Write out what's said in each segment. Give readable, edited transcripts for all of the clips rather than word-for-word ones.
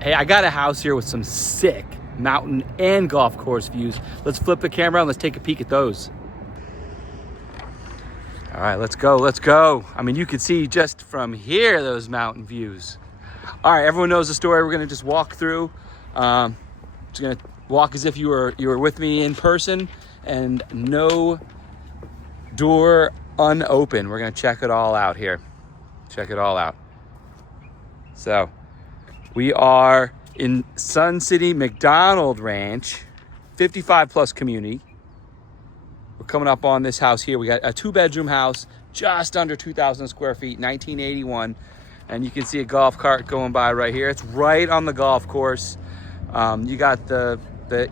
Hey, I got a house here with some sick mountain and golf course views. Let's flip the camera and let's take a peek at those. All right, let's go. I mean, you can see just from here those mountain views. All right, everyone knows the story. We're gonna just walk through. Just gonna walk as if you were with me in person, and no door unopened. We're gonna check it all out here. Check it all out. So we are in Sun City MacDonald Ranch, 55 plus community. We're coming up on this house here. We got a 2-bedroom house, just under 2,000 square feet, 1981. And you can see a golf cart going by right here. It's right on the golf course. You got the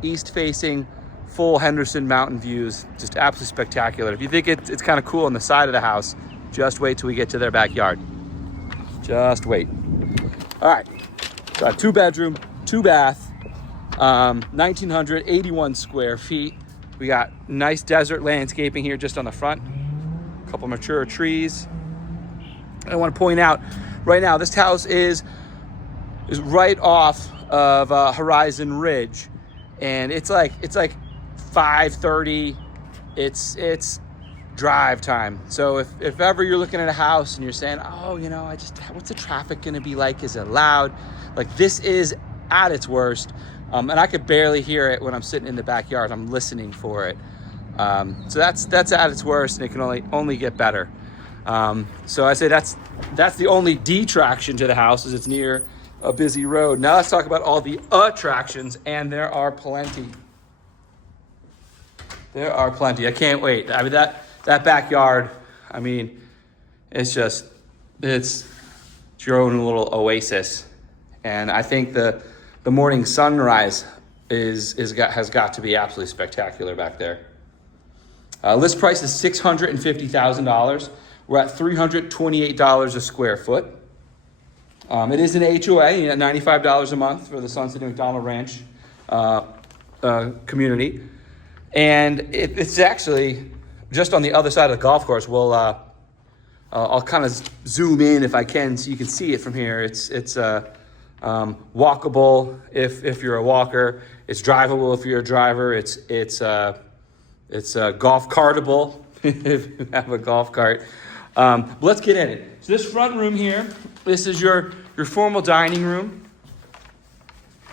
east facing full Henderson mountain views, just absolutely spectacular. If you think it's kind of cool on the side of the house, just wait till we get to their backyard. Just wait. All right, got a 2-bedroom, 2-bath, 1,981 square feet. We got nice desert landscaping here just on the front. A couple mature trees. I want to point out right now, this house is right off of Horizon Ridge, and it's like 5:30. It's drive time. So if ever you're looking at a house and you're saying, oh, what's the traffic going to be like? Is it loud? Like, this is at its worst. And I could barely hear it when I'm sitting in the backyard. I'm listening for it. So that's at its worst, and it can only get better. So I say that's the only detraction to the house, is it's near a busy road. Now let's talk about all the attractions, and there are plenty. There are plenty. I can't wait. I mean, that backyard, I mean, it's your own little oasis. And I think the morning sunrise has got to be absolutely spectacular back there. List price is $650,000. We're at $328 a square foot. It is an HOA, $95 a month for the Sun City MacDonald Ranch community. And it's actually just on the other side of the golf course. I'll kind of zoom in if I can so you can see it from here. It's walkable if you're a walker. It's drivable if you're a driver. It's golf cartable if you have a golf cart. Let's get in it. So this front room here, this is your formal dining room.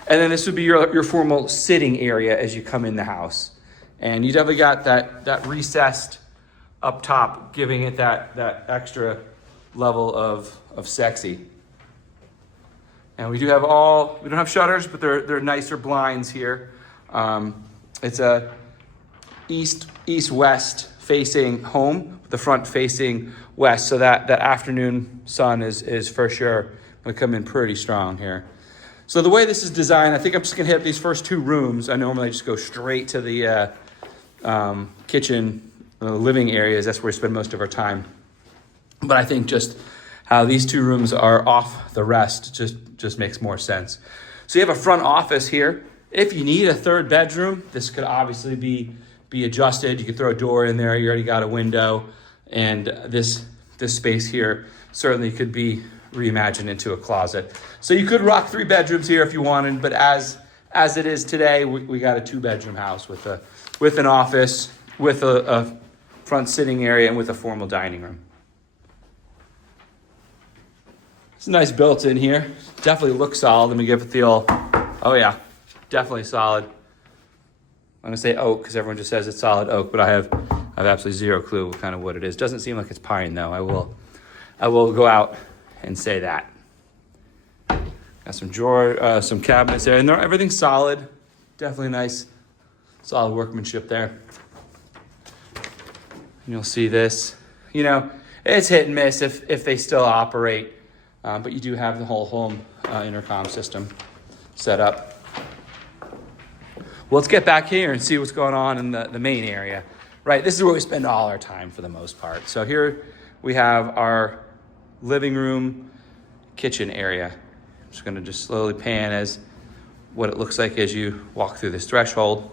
And then this would be your formal sitting area as you come in the house. And you definitely got that recessed up top, giving it that extra level of sexy. And we don't have shutters, but they're nicer blinds here. It's a east-west facing home, the front facing west. So that afternoon sun is for sure gonna come in pretty strong here. So the way this is designed, I think I'm just gonna hit these first 2 rooms. I normally just go straight to the kitchen, living areas. That's where we spend most of our time. But I think just how these 2 rooms are off the rest just makes more sense. So you have a front office here. If you need a 3rd bedroom, this could obviously be adjusted. You could throw a door in there. You already got a window. And this space here certainly could be reimagined into a closet. So you could rock 3 bedrooms here if you wanted, but as it is today, we got a 2-bedroom house with an office, with a front sitting area, and with a formal dining room. It's nice built in here. Definitely looks solid. Let me give it the old, oh yeah, definitely solid. I'm gonna say oak because everyone just says it's solid oak, but I have absolutely zero clue kind of what it is. Doesn't seem like it's pine though. I will go out and say that. Got some cabinets there, and everything's solid. Definitely nice, solid workmanship there. And you'll see this. It's hit and miss if they still operate, but you do have the whole home intercom system set up. Well, let's get back here and see what's going on in the main area. Right, this is where we spend all our time for the most part. So here we have our living room, kitchen area. I'm just gonna slowly pan as what it looks like as you walk through this threshold.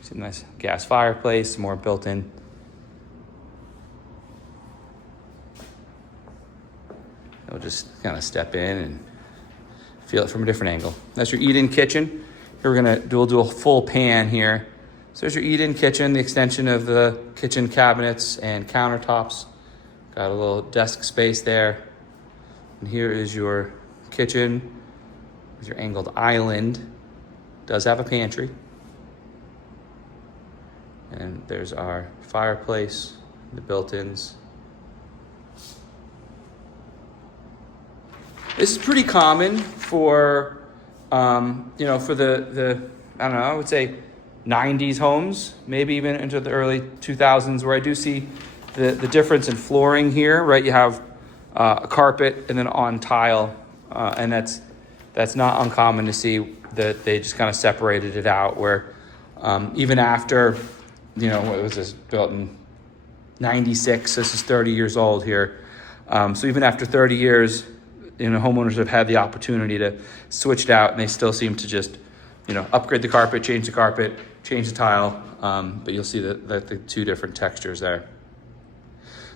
See a nice gas fireplace, more built-in. We'll just kind of step in and feel it from a different angle. That's your eat-in kitchen. Here we'll do a full pan here. So there's your eat-in kitchen, the extension of the kitchen cabinets and countertops. Got a little desk space there. And here is your kitchen. There's your angled island. Does have a pantry. And there's our fireplace, the built-ins. This is pretty common for, for the I don't know, I would say 90s homes, maybe even into the early 2000s, where I do see the difference in flooring here, right? You have a carpet and then on tile, and that's not uncommon to see that they just kind of separated it out, where even after, what was this, built in 96, this is 30 years old here. So even after 30 years, homeowners have had the opportunity to switch it out, and they still seem to just, upgrade the carpet, change the tile, but you'll see that the two different textures there.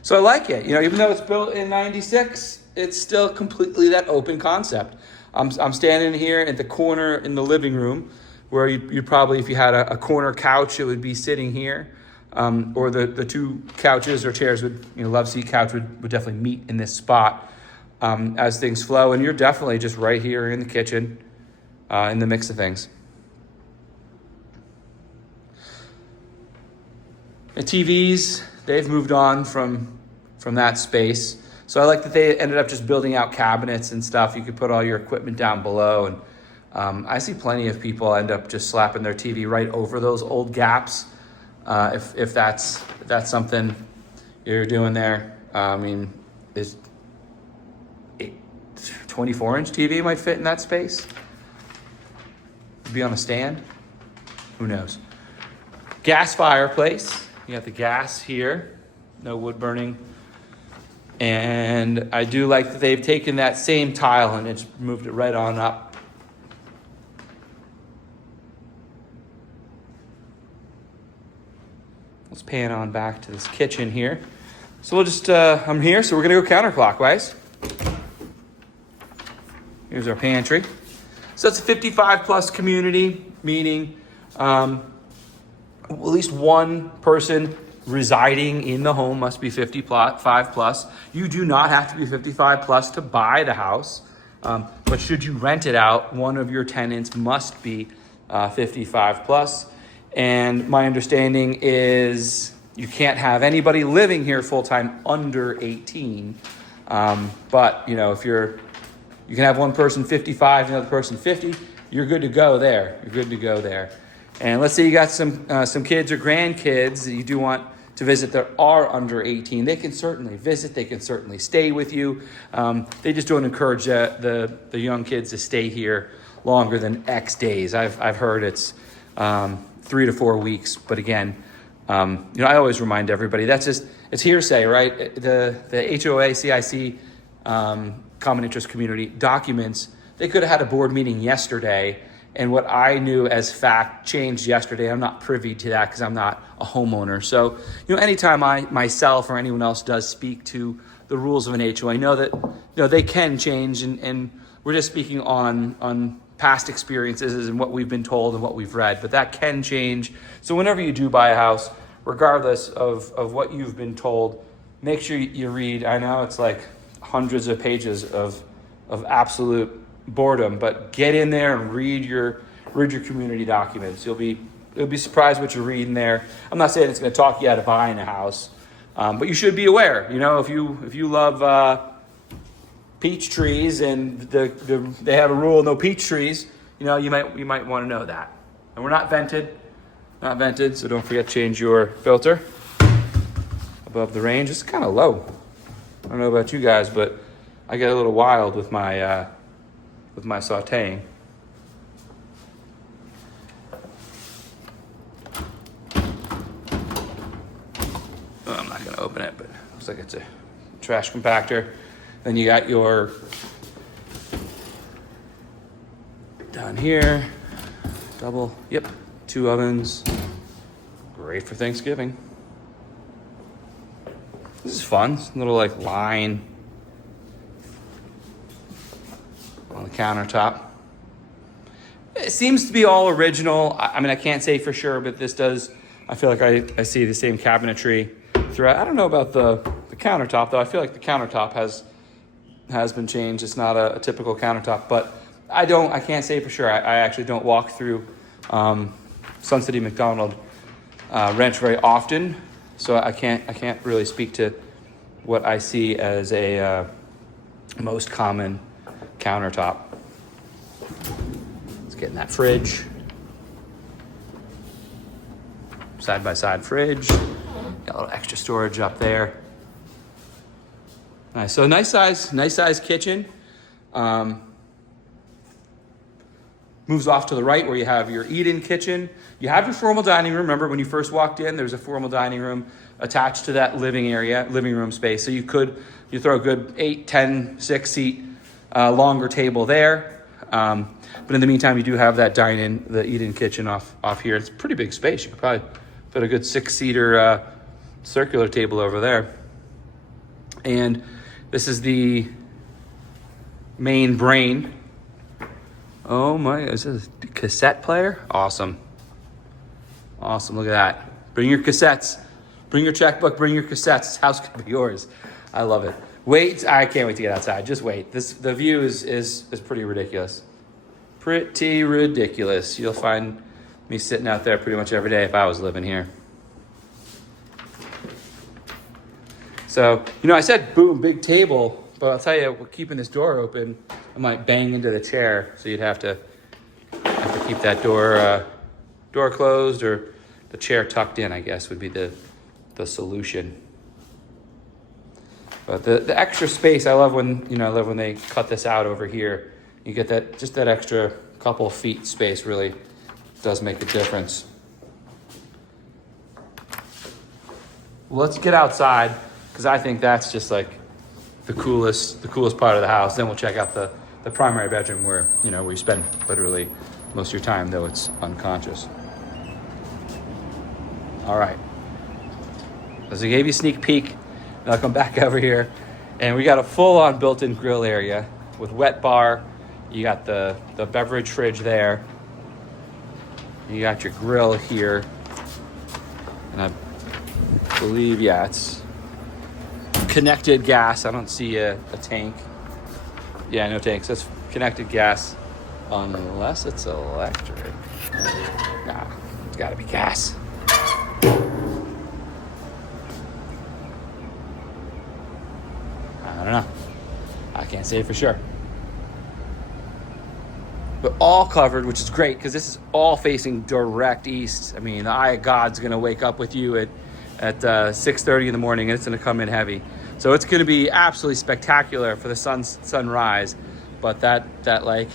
So I like it. Even though it's built in 96, it's still completely that open concept. I'm standing here at the corner in the living room, where you probably, if you had a corner couch, it would be sitting here. Or the two couches or chairs love seat couch would definitely meet in this spot as things flow. And you're definitely just right here in the kitchen, in the mix of things. The TVs, they've moved on from that space. So I like that they ended up just building out cabinets and stuff. You could put all your equipment down below. And I see plenty of people end up just slapping their TV right over those old gaps. If that's something you're doing there. Is 24-inch TV might fit in that space? Be on a stand? Who knows? Gas fireplace. You got the gas here, no wood burning. And I do like that they've taken that same tile and it's moved it right on up. Let's pan on back to this kitchen here. So we'll just, I'm here, so we're gonna go counterclockwise. Here's our pantry. So it's a 55 plus community, meaning at least one person residing in the home must be 55 plus. You do not have to be 55 plus to buy the house. But should you rent it out, one of your tenants must be 55 plus. And my understanding is you can't have anybody living here full-time under 18. But if you can have one person 55, another person 50, you're good to go there. And let's say you got some kids or grandkids that you do want to visit that are under 18. They can certainly visit. They can certainly stay with you. They just don't encourage the young kids to stay here longer than X days. I've heard it's 3 to 4 weeks. But again, I always remind everybody it's hearsay, right? The HOA, CIC, Common Interest Community documents. They could have had a board meeting yesterday, and what I knew as fact changed yesterday. I'm not privy to that because I'm not a homeowner. So, anytime I myself or anyone else does speak to the rules of an HOA, I know that they can change, and we're just speaking on past experiences and what we've been told and what we've read. But that can change. So whenever you do buy a house, regardless of what you've been told, make sure you read. I know it's like hundreds of pages of absolute boredom, but get in there and read your community documents. You'll be surprised what you read in there. I'm not saying it's going to talk you out of buying a house, but you should be aware. If you love peach trees and they have a rule no peach trees, you might want to know that. And we're not vented, so don't forget to change your filter above the range. It's kind of low. I don't know about you guys, but I get a little wild with my sauteing. Oh, I'm not going to open it, but it looks like it's a trash compactor. Then you got your down here, double, 2 ovens. Great for Thanksgiving. This is fun. It's a little line on the countertop. It seems to be all original. I mean, I can't say for sure, but this does, I feel like I see the same cabinetry throughout. I don't know about the countertop, though. I feel like the countertop has been changed. It's not a typical countertop, but I can't say for sure. I actually don't walk through Sun City MacDonald Ranch very often, so I can't really speak to what I see as a most common countertop. Let's get in that fridge. Side by side fridge. Got a little extra storage up there. Nice. So nice size kitchen. Moves off to the right where you have your eat-in kitchen. You have your formal dining room. Remember when you first walked in, there's a formal dining room attached to that living room space. So you throw a good 8, 10, 6-seat longer table there. But in the meantime, you do have that the eat-in kitchen off here. It's a pretty big space. You could probably put a good 6-seater circular table over there. And this is the main brain. Oh my, is this a cassette player? Awesome. Look at that. Bring your cassettes. Bring your checkbook, bring your cassettes. This house could be yours. I love it. Wait, I can't wait to get outside. Just wait. The view is pretty ridiculous. Pretty ridiculous. You'll find me sitting out there pretty much every day if I was living here. So, I said boom, big table, but I'll tell you, we're keeping this door open. I might bang into the chair, so you'd have to keep that door closed, or the chair tucked in, I guess, would be the solution. But the extra space, I love when they cut this out over here. You get that extra couple feet space really does make a difference. Well, let's get outside, because I think that's just like the coolest part of the house. Then we'll check out the primary bedroom where you spend literally most of your time, though it's unconscious. All right. So I gave you a sneak peek. I'll come back over here, and we got a full-on built-in grill area with wet bar. You got the beverage fridge there. You got your grill here, and I believe, it's connected gas. I don't see a tank. Yeah, no tanks. That's connected gas, unless it's electric. Nah, it's got to be gas. I don't know. I can't say for sure. But all covered, which is great, because this is all facing direct east. I mean, the eye of God's going to wake up with you at 6:30 in the morning, and it's going to come in heavy. So it's going to be absolutely spectacular for the sunrise. But that like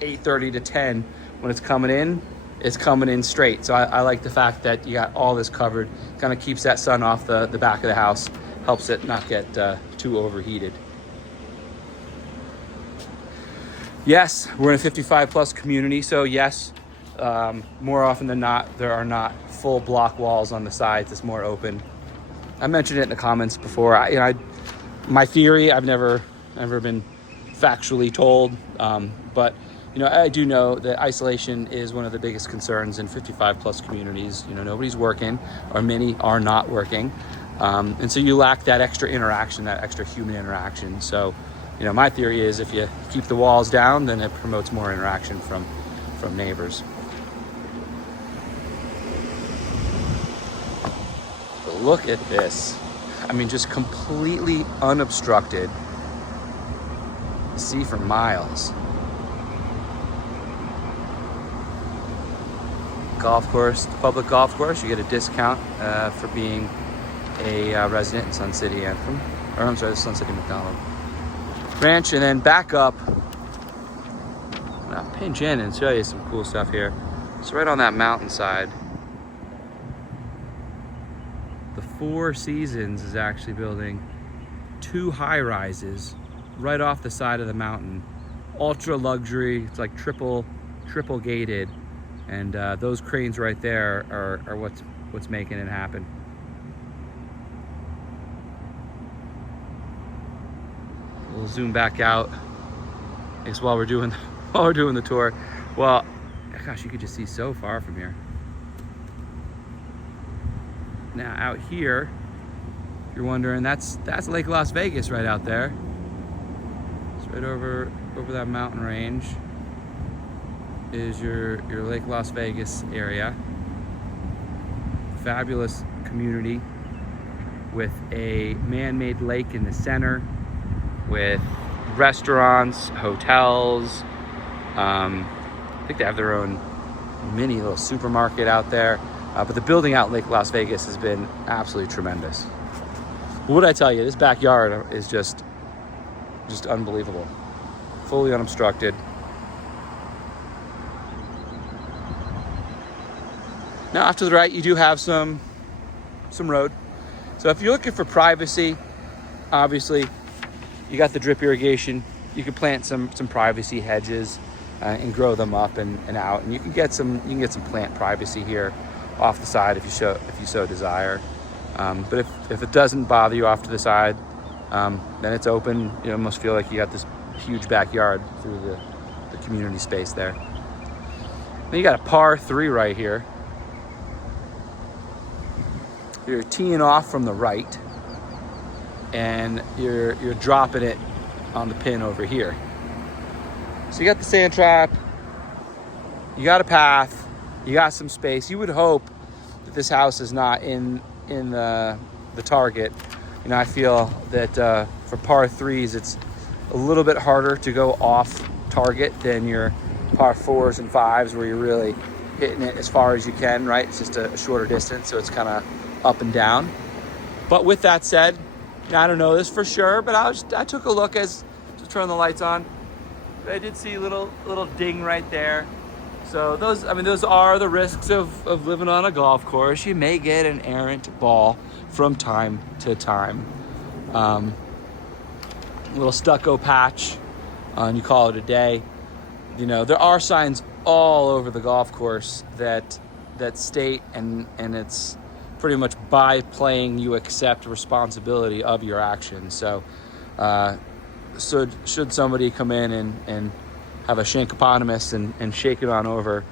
8:30 to 10, when it's coming in straight. So I like the fact that you got all this covered. Kind of keeps that sun off the back of the house. Helps it not get too overheated. Yes, we're in a 55 plus community, so yes, more often than not, there are not full block walls on the sides. It's more open. I mentioned it in the comments before. My theory, I've never been factually told, but I do know that isolation is one of the biggest concerns in 55 plus communities. Nobody's working, or many are not working. And so you lack that extra interaction, that extra human interaction. So, my theory is if you keep the walls down, then it promotes more interaction from neighbors. But look at this. I mean, just completely unobstructed. See for miles. Golf course, public golf course. You get a discount for being a resident in Sun City Sun City MacDonald Ranch. And then back up. I'll pinch in and show you some cool stuff here. So right on that mountainside, the Four Seasons is actually building 2 high-rises right off the side of the mountain. Ultra luxury. It's like triple gated, and those cranes right there are what's making it happen. We'll zoom back out. I guess while we're doing the tour. Well, gosh, you could just see so far from here. Now out here, if you're wondering, that's Lake Las Vegas right out there. It's right over that mountain range is your Lake Las Vegas area. Fabulous community with a man-made lake in the center, with restaurants, hotels. I think they have their own mini little supermarket out there. But the building out in Lake Las Vegas has been absolutely tremendous. What did I tell you? This backyard is just unbelievable. Fully unobstructed. Now off to the right, you do have some road. So if you're looking for privacy, obviously you got the drip irrigation. You can plant some privacy hedges and grow them up and out, and you can get some plant privacy here off the side if you so desire. But if it doesn't bother you off to the side, then it's open. You almost feel like you got this huge backyard through the community space there. Then you got a par 3 right here. You're teeing off from the right, and you're dropping it on the pin over here. So you got the sand trap, you got a path, you got some space. You would hope that this house is not in the target. You know, I feel that for par 3s, it's a little bit harder to go off target than your par 4s and 5s, where you're really hitting it as far as you can, right? It's just a shorter distance, so it's kind of up and down. But with that said, I don't know this for sure, but I took a look as to turn the lights on. I did see a little ding right there. So those are the risks of living on a golf course. You may get an errant ball from time to time. A little stucco patch, and you call it a day. You know, there are signs all over the golf course that state, and it's pretty much by playing you accept responsibility of your actions. So should somebody come in and have a shankopotamus and shake it on over,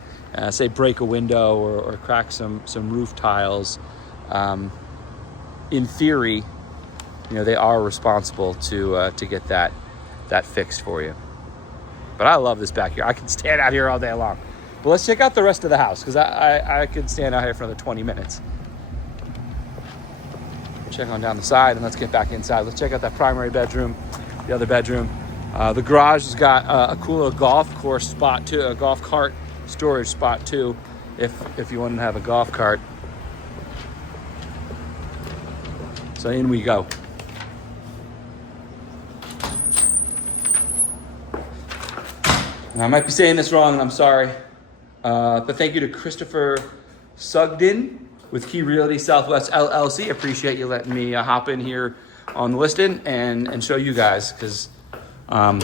say break a window or crack some roof tiles, in theory, you know, they are responsible to get that fixed for you. But I love this backyard. I can stand out here all day long. But let's check out the rest of the house, because I could stand out here for another 20 minutes. Check on down the side, and let's get back inside. Let's check out that primary bedroom, the other bedroom. The garage has got a cool little golf course spot too, a golf cart storage spot too, if you want to have a golf cart. So in we go. And I might be saying this wrong, and I'm sorry, but thank you to Christopher Sugden with Key Realty Southwest LLC. Appreciate you letting me hop in here on the listing and show you guys, because I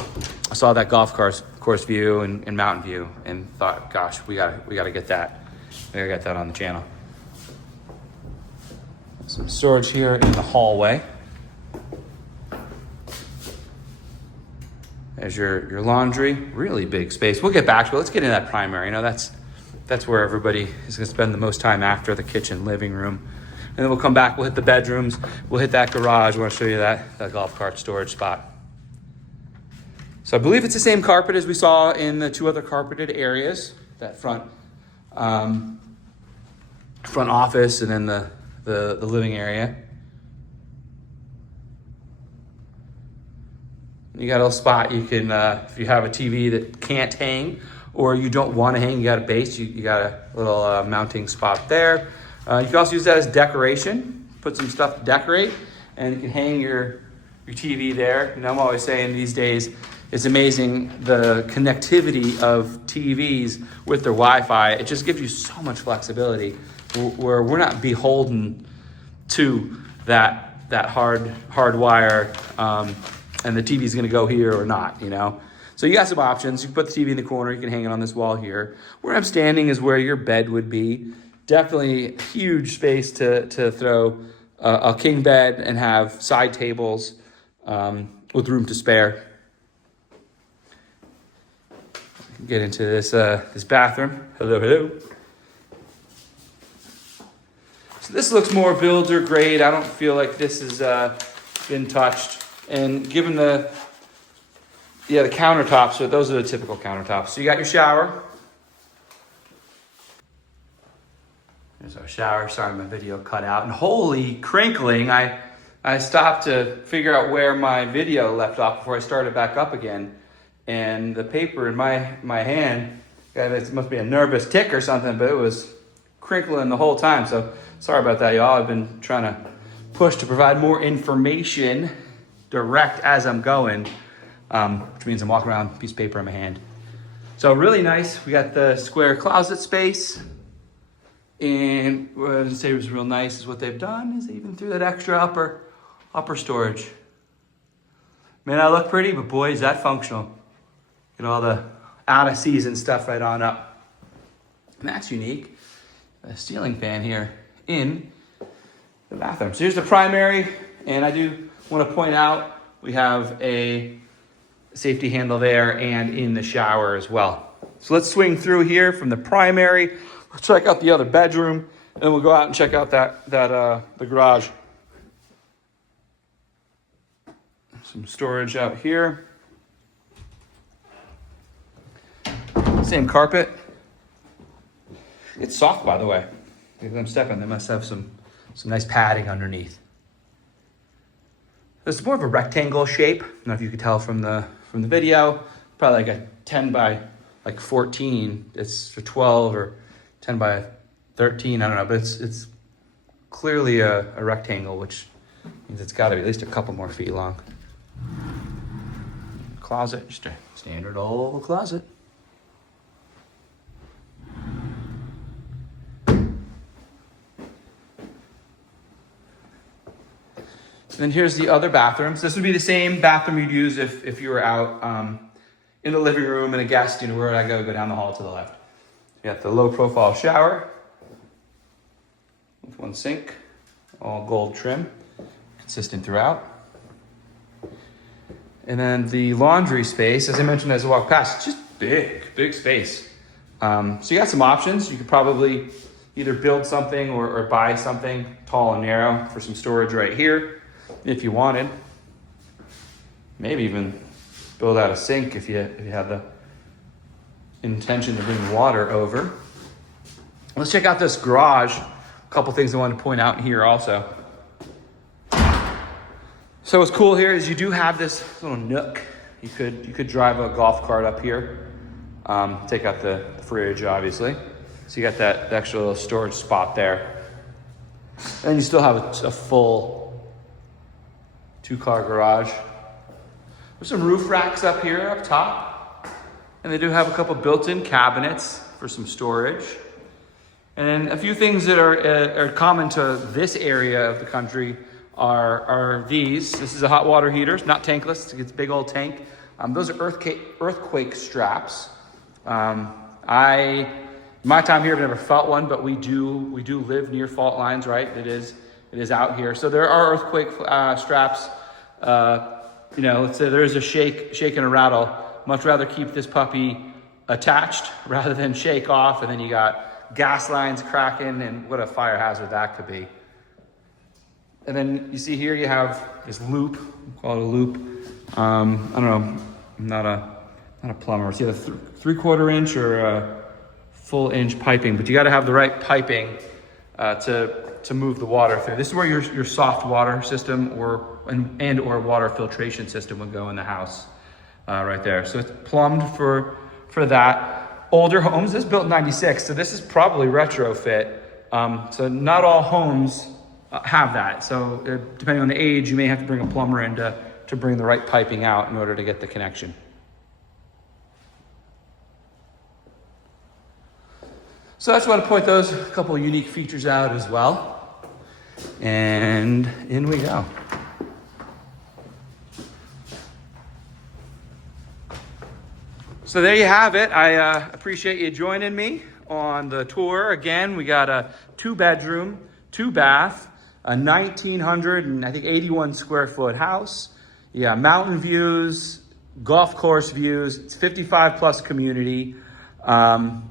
saw that golf course view and mountain view and thought, gosh, we gotta get that. We gotta get that on the channel. Some storage here in the hallway. There's your laundry, really big space. We'll get back to it. Let's get into that primary. You know, that's where everybody is gonna spend the most time after the kitchen, living room. And then we'll come back, we'll hit the bedrooms, we'll hit that garage. I wanna show you that golf cart storage spot. So I believe it's the same carpet as we saw in the 2 other carpeted areas, that front office and then the living area. You got a little spot you can, if you have a TV that can't hang or you don't want to hang, you got a base, you got a little mounting spot there. You can also use that as decoration, put some stuff to decorate, and you can hang your TV there. You know, I'm always saying these days, it's amazing the connectivity of TVs with their Wi-Fi. It just gives you so much flexibility where we're not beholden to that hard wire, and the TV's gonna go here or not, you know? So you got some options. You can put the TV in the corner, you can hang it on this wall here. Where I'm standing is where your bed would be. Definitely huge space to throw a king bed and have side tables with room to spare. get into this this bathroom. Hello, hello. So this looks more builder grade. I don't feel like this has been touched. And given the countertops, so those are the typical countertops. So you got your shower. There's our shower. Sorry, my video cut out. And holy crinkling, I stopped to figure out where my video left off before I started back up again. And the paper in my hand, it must be a nervous tick or something, but it was crinkling the whole time. So sorry about that, y'all. I've been trying to push to provide more information direct as I'm going, which means I'm walking around with a piece of paper in my hand. So really nice. We got the square closet space. And what I would say was real nice is what they've done is they even threw that extra upper storage. May not look pretty, but boy, is that functional. Get all the out of season stuff right on up. And that's unique. A ceiling fan here in the bathroom. So here's the primary, and I do want to point out we have a safety handle there and in the shower as well. So let's swing through here from the primary. Let's check out the other bedroom, and then we'll go out and check out the garage. Some storage out here. Same carpet. It's soft, by the way. Because I'm stepping, they must have some nice padding underneath. It's more of a rectangle shape. I don't know if you could tell from the video. Probably like a 10 by like 14. It's for 12 or 10 by 13. I don't know, but it's clearly a rectangle, which means it's got to be at least a couple more feet long. Closet, just a standard old closet. Then here's the other bathrooms. This would be the same bathroom you'd use if you were out in the living room and a guest, where would I go down the hall to the left. You got the low profile shower with one sink, all gold trim, consistent throughout. And then the laundry space, as I mentioned as I walk past, it's just big space. So you got some options. You could probably either build something or buy something tall and narrow for some storage right here. If you wanted, maybe even build out a sink if you have the intention to bring water over. Let's check out this garage. A couple things I want to point out here also. So what's cool here is you do have this little nook. You could drive a golf cart up here. Take out the fridge, obviously. So you got that extra little storage spot there. And you still have a full 2-car garage. There's some roof racks up here, up top. And they do have a couple built-in cabinets for some storage. And a few things that are common to this area of the country are these. This is a hot water heater. It's not tankless. It's a big old tank. Those are earthquake straps. My time here, I've never felt one, but we do live near fault lines, right? It is out here. So there are earthquake straps. Let's say there is a shake and a rattle. Much rather keep this puppy attached rather than shake off, and then you got gas lines cracking, and what a fire hazard that could be. And then you see here you have this loop. We'll call it a loop. I don't know. I'm not a plumber. It's either 3/4 inch or a full inch piping, but you got to have the right piping to move the water through. This is where your soft water system or water filtration system would go in the house, right there. So it's plumbed for that. Older homes, this is built in 96, so this is probably retrofit. So not all homes have that. So depending on the age, you may have to bring a plumber in to bring the right piping out in order to get the connection. So I just want to point those couple of unique features out as well. And in we go. So there you have it. I appreciate you joining me on the tour. Again, we got a 2-bedroom, 2-bath, a 1,981 square foot house. You got mountain views, golf course views. It's 55 plus community. HOA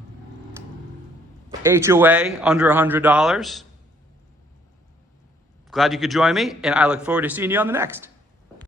under $100. Glad you could join me, and I look forward to seeing you on the next.